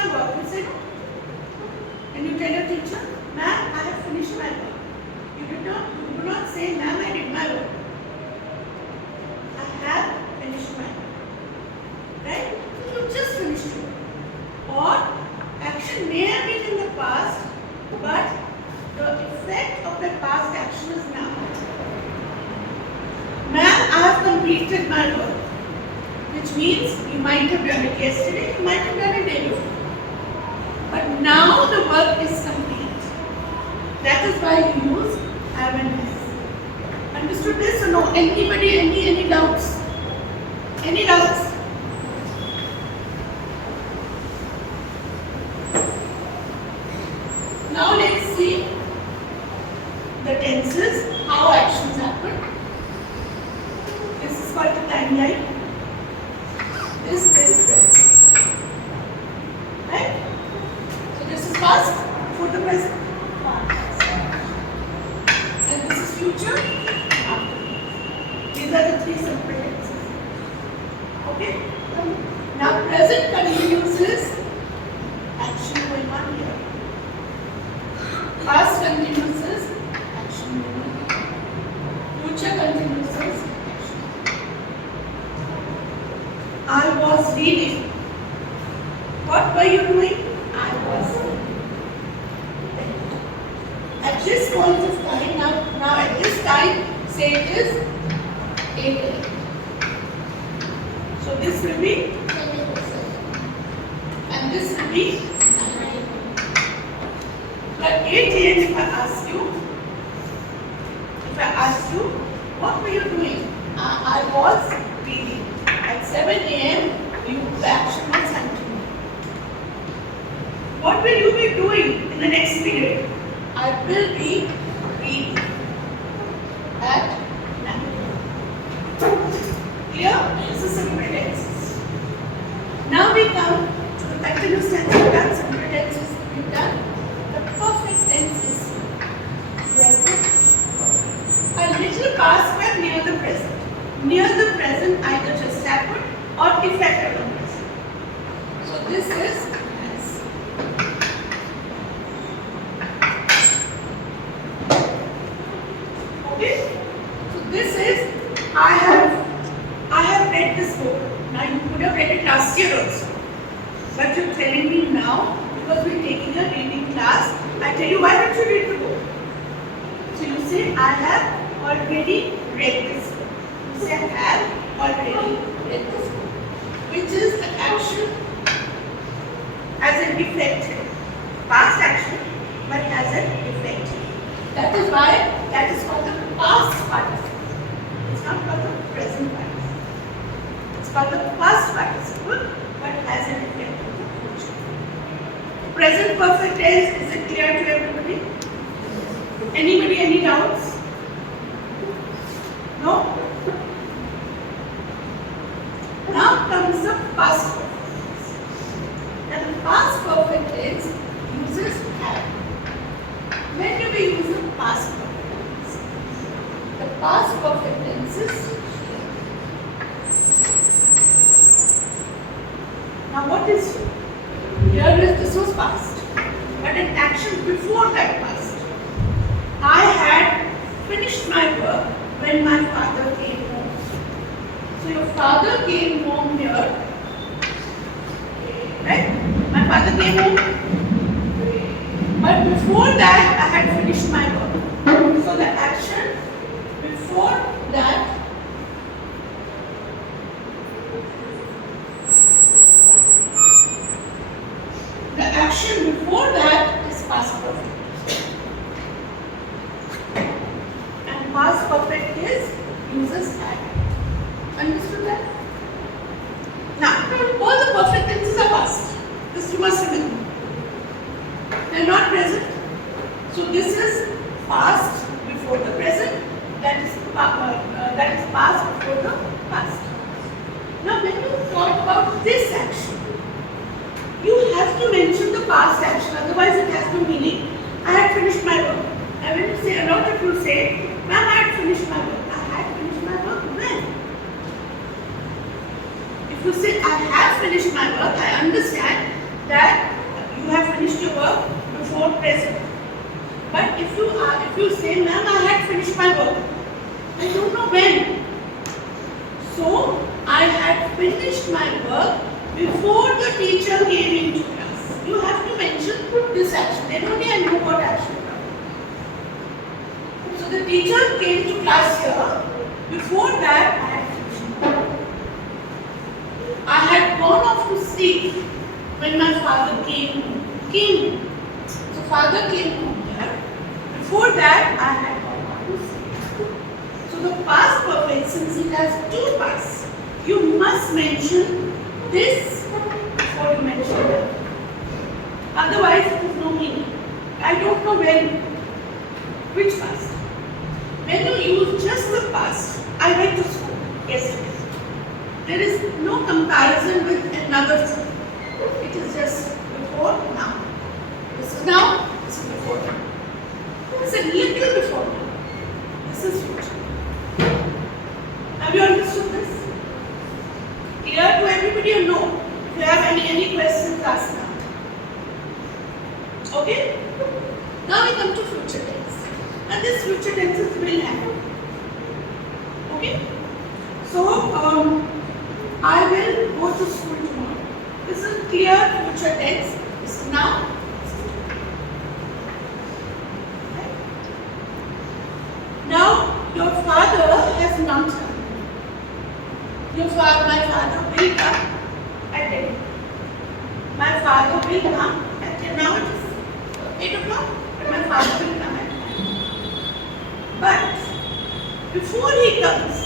my work. You say no. And you tell your teacher, ma'am, I have finished my work. You do not say, ma'am, I did my work. I have finished my work. Right? You just finished it. Or action may have been in the past, but the effect of that past action is now. Ma'am, I have completed my work. Which means you might have done it yesterday, you might have done it day before. But now the work is complete. That is why you use have and has. Understood this or no? Anybody, any doubts? Any doubts? Now let's see the tenses, how actions happen. This is called the timeline. This is present. Right? So this is past for the present. And this is future after. These are the three simple tenses. Okay? Now present continuous is action going on here. Past continuous is action going on here. Future continuous is action. I was reading. What were you doing? I was reading. At this point of time, now at this time, say it is 8 a.m. So this will be 20%. And this will be 9. But 8 a.m. if I ask you, what were you doing? I was reading. At 7 a.m., the action was happening. What will you be doing in the next period? I will be reading at 9. Clear? This is simple tenses. Now we come to the continuous tense. We've done simple tenses. We've done the perfect tenses. Present. A little past but near the present. Near the present either just happened or effect of the present. So this is as. Okay? So this is I have read this book. Now you could have read it last year also. But you're telling me now because we're taking a reading class. I tell you, why don't you read the book? So you say I have already read this book. I have already read this book, which is the action as an effect, past action, but as an effect. That is why that is called the past participle. It's not called the present participle. It's called the past participle, but has an effect on the future. Present perfect tense, is it clear to everybody? Anybody, any doubts? No? Now comes the past perfect tense. And the past perfect tense uses have. When do we use the past perfect tense? The past perfect tenses. Now what is here? This was past, but an action before that past. I had finished my work when my father came home. So your father came home here, right? My father came home, but before that I had finished my work. So the action before that is past perfect. And past perfect is uses had. Understood that? Now, all the perfect tenses are past. This you must remember. They are not present. So this is past before the present. That is past before the past. Now, when you talk about this action, you have to mention the past action. Otherwise, it has no meaning. I had finished my work. And when you say, a lot of you say, ma'am, I had finished my work. I had finished my work when? If you say, I have finished my work, I understand that finished your work before present. But if you say, ma'am, I had finished my work, I don't know when. So I had finished my work before the teacher came into class. You have to mention this action. Then only I know what action. So the teacher came to class here. Before that, I had finished my work. I had gone off to sleep when my father came home. So father came home here. Before that, I had gone off to sleep. So the past perfect, since it has two parts, you must mention this before you mention that. Otherwise, it is no meaning. I don't know which past. When you use just the past, I went to school yesterday. There is no comparison with another thing. It is just before now. This is now, this is before now. This is a little before now. This is future. Have you understood this? Clear to everybody or no? If you have any questions, ask now. Okay? Now we come to future tense. And this future tenses will happen. Okay? So, I will go to school tomorrow. This is clear future tense. This is now. Right? Now, your father has not come. My father will come at 10. My father will come at 10. Now it is 8 o'clock. And my father will come at 9. But before he comes,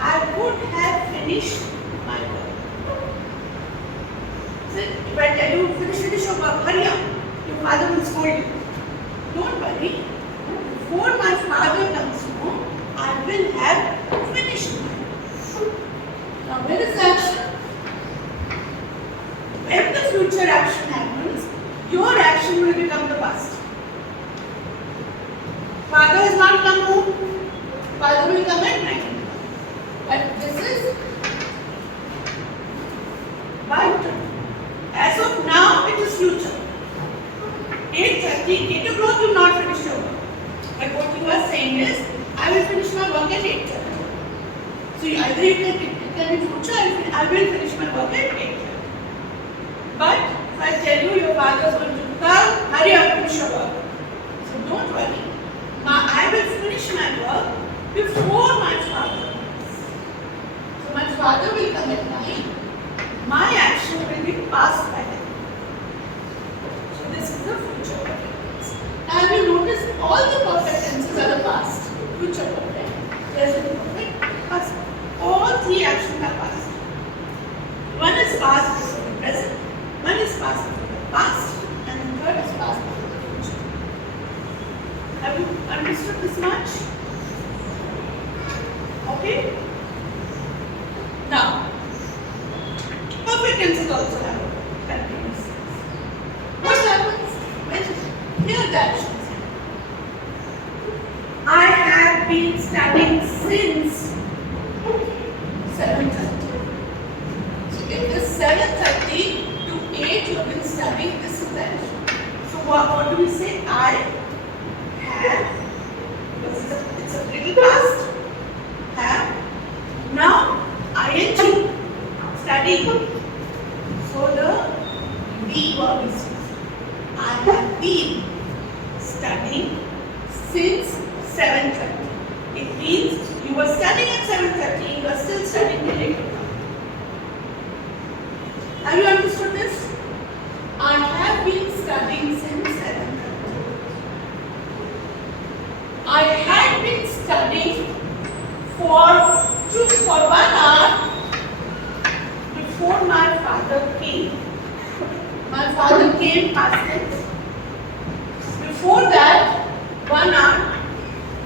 I would have finished my work. So if I tell you, finish your work, hurry up. Your father will scold you. Don't worry. Before my father comes home, I will have finished my work. Now where is the action? When the future action happens, your action will become the past. Father has not come home. Father will come at 9. But but as of now, it is future. 8:30, 8 o'clock you will not finish your work. But what you are saying is, I will finish my work at 8:30. So either it can be future, I will finish my work at 8:30. But if I tell you your father is going to come, hurry up, finish your work. So don't worry. I will finish my work before my father comes. So my father will come at 9. My action will be passed by him. So this is the future perfect tense. Now have you noticed all the perfect tenses are the past, future perfect, present perfect, past. All three actions are past. One is past before the present, one is past before the past, and the third is past before the future. Have you understood this much? Okay? Now, perfect tenses also have continuous tense. What happens when here the actions happen? I have been studying since 7:30. So if it is 7:30 to 8 you have been studying, this is the action. So what do we say? I have, because it's a little past, have. Now ing, studying. So the be verb is used. I have been studying since 7:30. It means you were studying at 7:30, you are still studying till 8 o'clock. Have you understood this? I have been studying since 7:30. I had been studying for 1 hour before my father came. My father came past tense. Before that, 1 hour,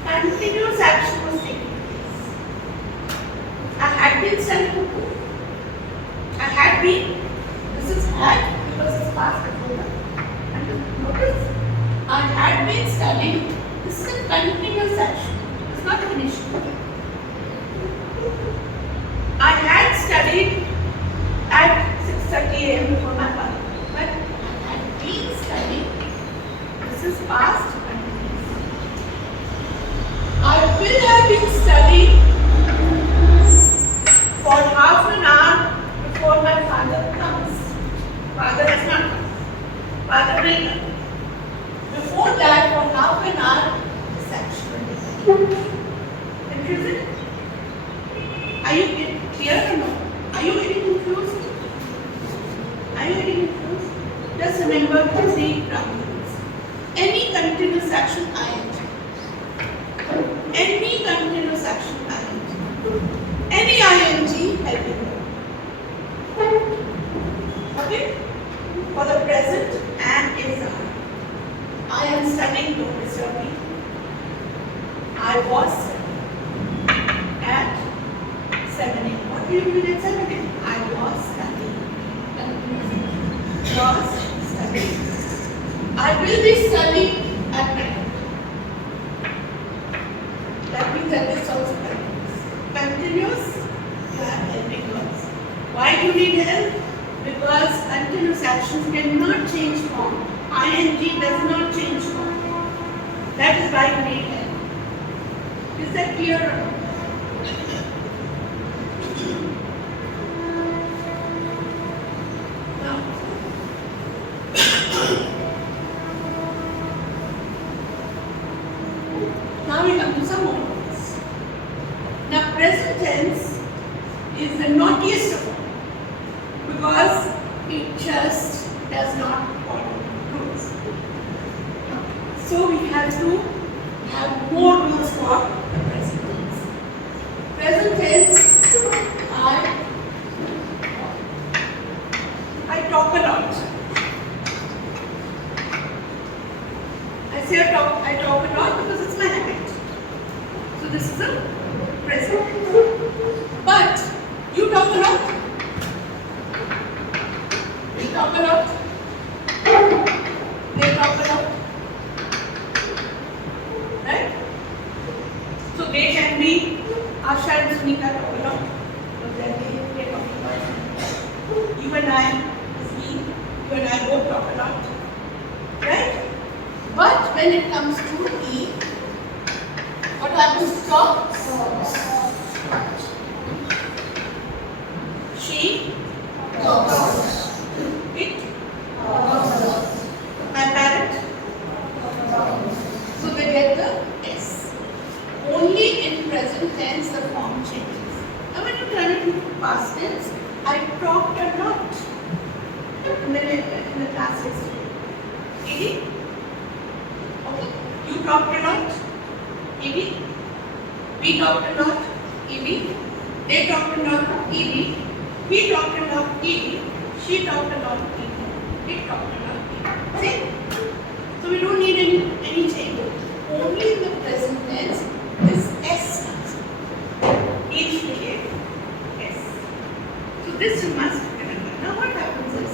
continuous action was taking place. I had been studying. I had been. This is had because it's past before that. And notice, I had been studying. This is a continuous action. It's not finished. I had studied at 6:30 a.m. before my father. But I had you adding influence? Just remember the three ground rules. Any continuous action ing. Any continuous action ing. Any ing helping verb. Okay? For the present and is are. I am studying, don't disturb me. I was at 7 a.m. What do you mean at 7 a.m.? I was studying. Was studying. I will be studying at night. That means that this also continuous. Continuous, you have helping verbs. Why do you need help? Because continuous actions cannot change form. ing does not change form. That is why you need help. Is that clear or not? Now we come to some more words. Now present tense is the naughtiest of all because it just does not follow rules. So we have to have more rules for the present tense. Present tense, I talk a lot. I say I talk a lot because it's my habit. So this is a present. But you talk a lot. We talk a lot. They talk a lot. Right? So they can be Asha and Sunita talk a lot. But then they talk a lot. You and I, is me, you and I both talk a lot. Right? But when it comes to E, what happens to talk? She talks. It talks. My parrot. So they get the S. Only in present tense the form changes. Now when you turn it into past tense, I talked a lot in the class yesterday. Ed? Okay. You talked a lot. Ed? We talked a lot. Ed? They talked a lot. Ed? He talked a lot. Ed? She talked a lot. Ed? It talked a lot. Ed? See? So we don't need any change. Only in the present tense this S comes in. Each became S. So this you must remember. Now what happens is,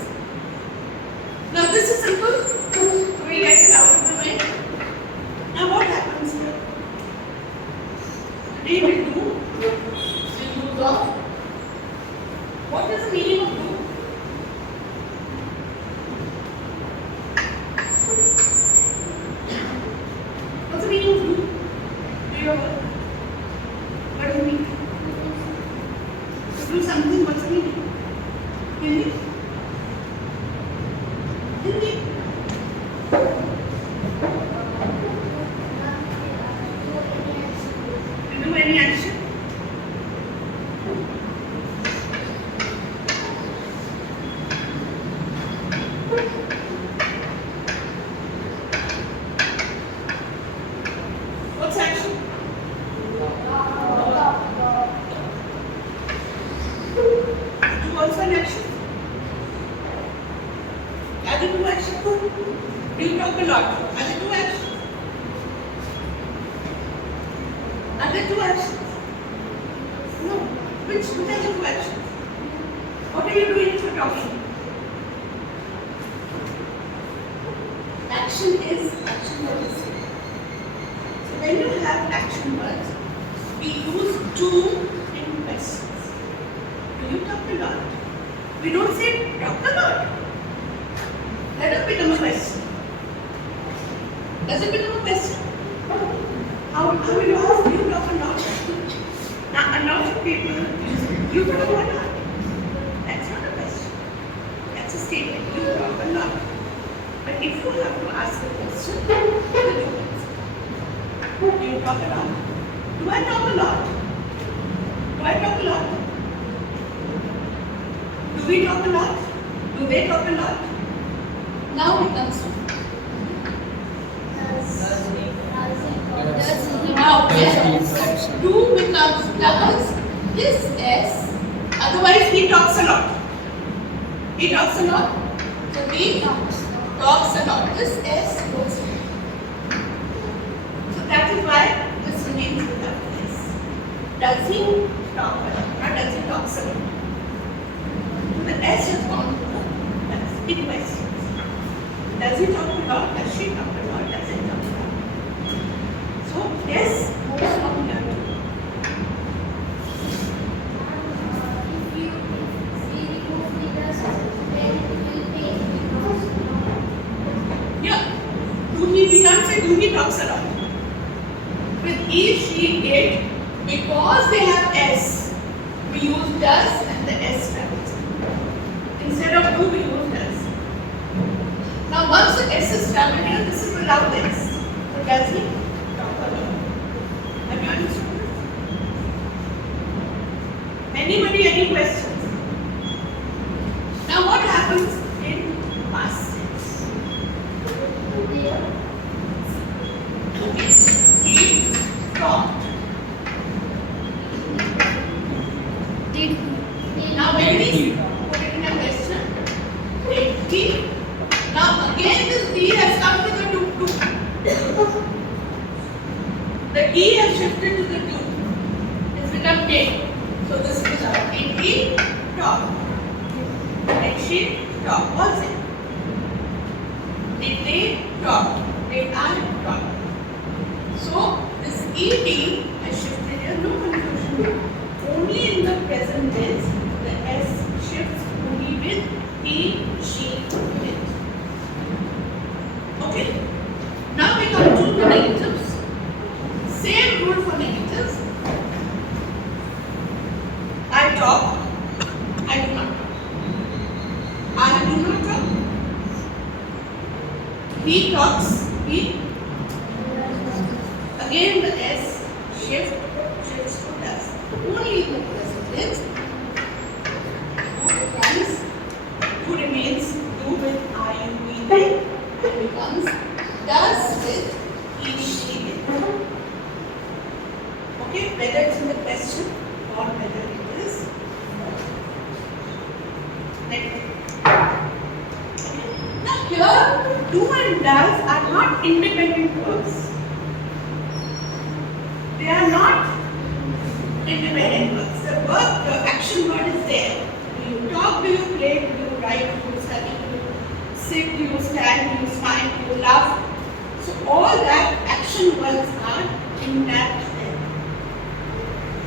now this is simple. So we get it out of the way. Now what happens here? Today we do the use of. What is the meaning of do? What's the meaning of do? Do your work. What does it mean? To do something, what's the meaning? Hindi? Hindi? To do any action? What's action? Do also an action. Are there two actions? Do you talk a lot? Are there two actions? Are there two actions? No. Which are the two actions? What are you doing for talking? Action is action words. So when you have action words, we use do in questions. Do you talk a lot? We don't say talk a lot. Let it become a question. Does it become a question? How will you ask? You talk a lot. Now a lot of people use you talk a lot. That's not a question. That's a statement. You talk a lot. But if you have to ask a question, then you answer. Do you talk a lot? Do I talk a lot? Do I talk a lot? Do we talk a lot? Do Do they talk a lot? Now it comes to now yes. Do becomes does. This S. Otherwise he talks a lot. He talks a lot. So he talks a lot. This S goes. So that is why this remains without S. Does he talk a lot? Or does he talk a lot? So the S has gone to the S. It questions. Does he talk a lot? Does she talk a lot? Does it talk a lot? So S moves from here to he becomes a do, he talks a lot. With he, she, it, because they have S, we use does and the S travels. Instead of do, we use does. Now once the S is traveled here, this is without S. So does he talk a lot? Have you understood this? Anybody, any questions? Now what happens in past tense? He talked. Did Now when we put it in a question, did he? Now again this D has come to the two. The E has shifted to the two. It's become did. So this is out. Did he talk? Did she talk? What's it? Did they talk? Did I talk? So this ED has shifted here, no confusion. Only in the present tense, the S shifts only with he, she, it. Okay? Now we come to the negatives. Same rule for negatives. I talk, I do not talk. I do not talk. He talks, he. Again the S shifts to does. Only in the present tense. Do becomes, do remains do with I, you, we, they, and becomes does with he, she, it. Okay, whether it's in the question or whether it is negative. Now here, do and does are not independent verbs. They are not independent verbs. The verb, the action word is there. Do you talk, do you play, do you write, do you study, do you sit, do you stand, do you smile, do you laugh? So all that action words are intact there.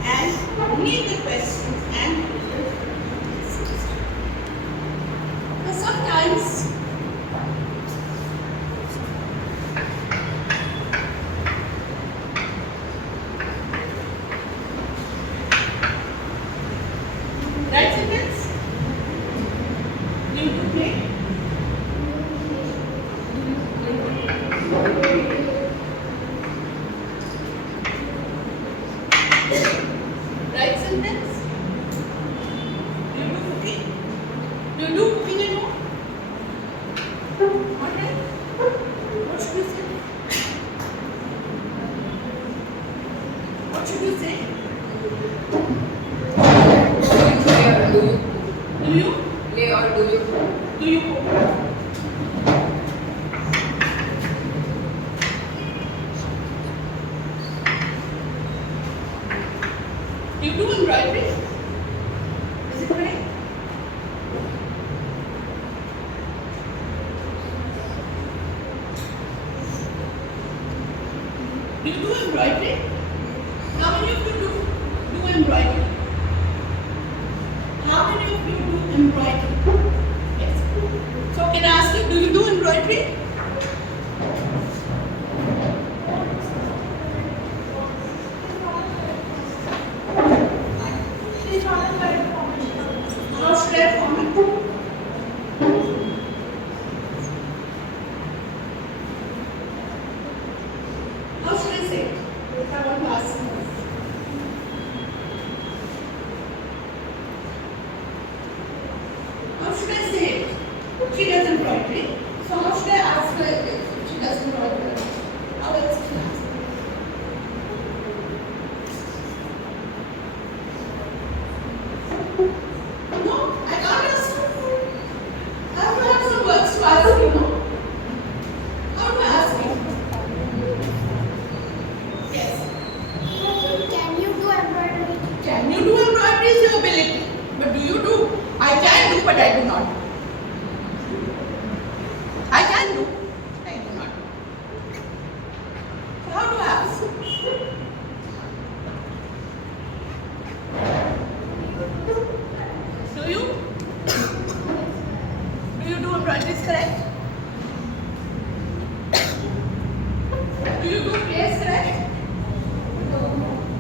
And only the questions and answers. But sometimes right sentence? Do you play? Right sentence? Do you do cooking? Do you do cooking at home? What else? What should you say? What should you say? Do you? play or do you? Do you cook? Do you do embroidery? Is it correct? Do you do embroidery? How many of you do embroidery? How many of you do embroidery? Yes. So can I ask you, do you do embroidery? How should I form it? How should I say it? If I want to ask you. How should I say it? embroidery. So how should I ask her if she does embroidery? How else can I ask her? No, I can't ask her. I have to have some words to ask you, no? How do I ask you? Yes. Can you do embroidery? Can you do embroidery is your ability. But do you do? I can do, but I do not. I can do, I do not. So how do I ask? Do you? Do you do embroidery is correct? Do you do plays correct?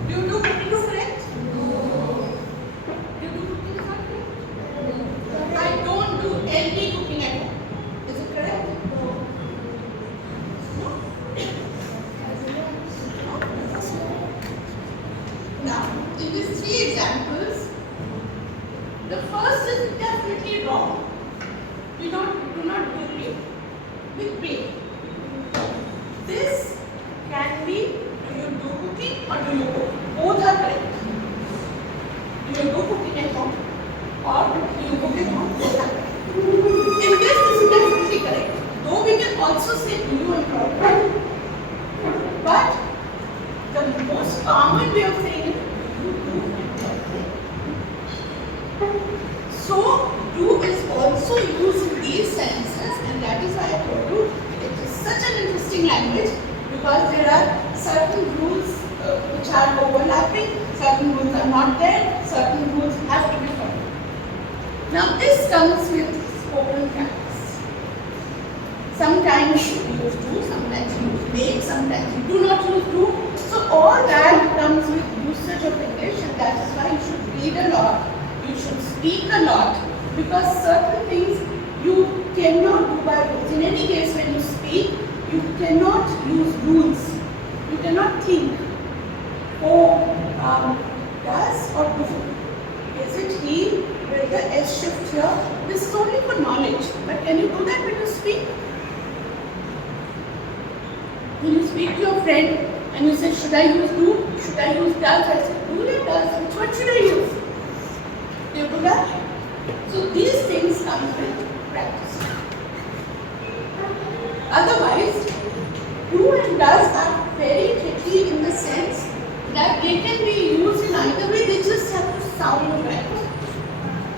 Do you do cooking is correct? Do you do cooking is not correct? I don't do any cooking at home. Is it correct? No? Now, in these three examples, the first is definitely wrong. Do not do play with play. This can be, do you do cooking or do you cook? Both are correct. Do you do cooking at home or do you cook at home? Both are correct. In this is definitely correct. Though we can also say do you embroidery. But the most common way of saying it is do you embroidery. So do is also used in these sentences, and that is why I told you it is such an interesting language, because there are certain rules which are overlapping, certain rules are not there, certain rules have to be followed. Now this comes with spoken practice. Sometimes you use do, sometimes you use make, sometimes you do not use do. So all that comes with usage of English, and that is why you should read a lot, you should speak a lot, because certain things you cannot do by rules. In any case, when you speak, you cannot use rules. You cannot think, oh, does or do? Is it he with the S shift here? This is only for knowledge. But can you do that when you speak? When you speak to your friend and you say, should I use do? Should I use does? I say, do or does? Which one should I use? Do you do that? So these things come with practice. Otherwise, do and does are very tricky in the sense that they can be used in either way, they just have to sound right.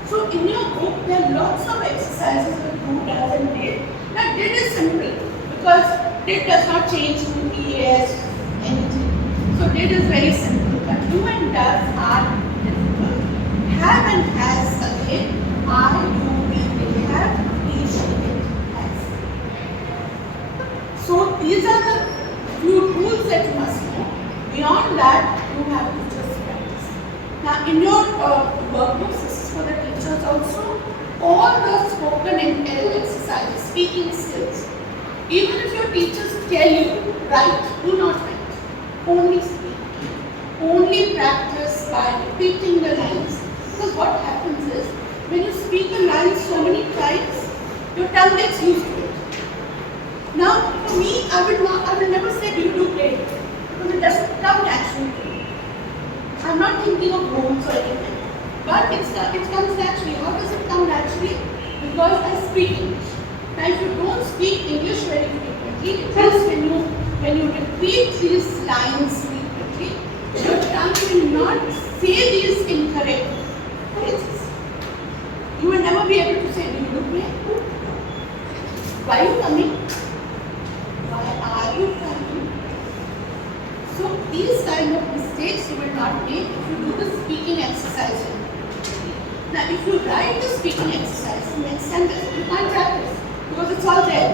So in your book, there are lots of exercises with do, does and did. Now did is simple because did does not change to es, anything. So did is very simple, but do and does are difficult. Have and has again, I, you, we, they have, he, she, it, has. So these are the few rules that you must know. Beyond that, you have to just practice. Now in your workbooks, this is for the teachers also, all the spoken exercises, speaking skills. Even if your teachers tell you, write, do not write. Only speak. Only practice by repeating the lines. Because what happens is, when you speak a line so many times, your tongue gets used to it. Now, for me, I will never say, do you do play? Because it doesn't come naturally to me. I'm not thinking of rules or anything. But it comes naturally. How does it come naturally? Because I speak English. Now, if you don't speak English very frequently, it means when you repeat these lines frequently, your tongue will not say these incorrect phrases. You will never be able to say, do you do play? Why are you coming? Why are you coming? So these kind of mistakes you will not make if you do the speaking exercise. Now if you write the speaking exercise, next time you can't practice because it's all there.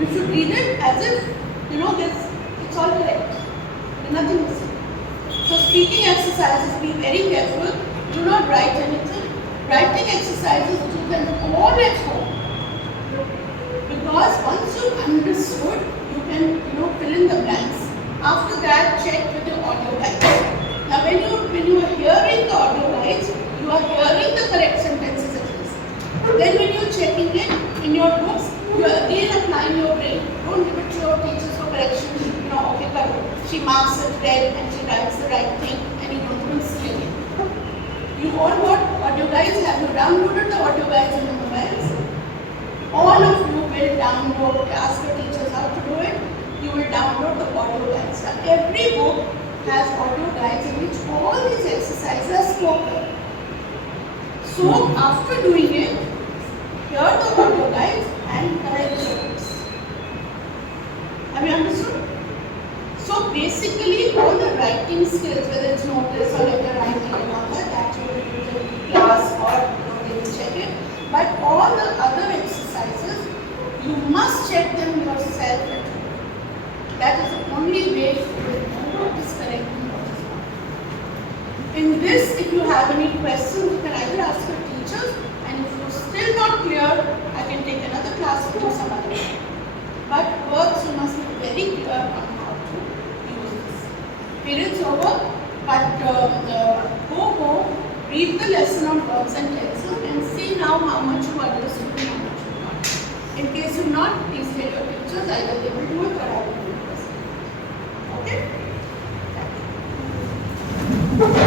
You should read it as if, it's all correct. There's nothing missing. So speaking exercises, be very careful. Do not write anything. Writing exercises, do them all at home. Because once you've understood, you can fill in the blanks. After that, check with your audio guides. Now when you are hearing the audio guides, you are hearing the correct sentences at least. Then when you are checking it in your book, she marks it red and she writes the right thing and you don't even see again. You all got audio guides? Have you downloaded the audio guides on your mobiles? All of you will download, ask your teachers how to do it. You will download the audio guides. Now, every book has audio guides in which all these exercises are spoken. So after doing it, hear the audio guides and correct the words. Have you understood? So basically all the writing skills, whether it's notice or letter writing and all that you will do in class or they will check it. But all the other exercises, you must check them yourself at home. That is the only way you will know what is correct and what is not. In this, if you have any questions, you can either ask your teachers, and if you're still not clear, I can take another class with you some other time. But words, you must be very clear on how to use this. Period's over, but go home, read the lesson on verbs and tenses, and see now how much you understood and how much you not. In case you not, please tell your teachers, either they will do it or I will do it. Okay? Thank you.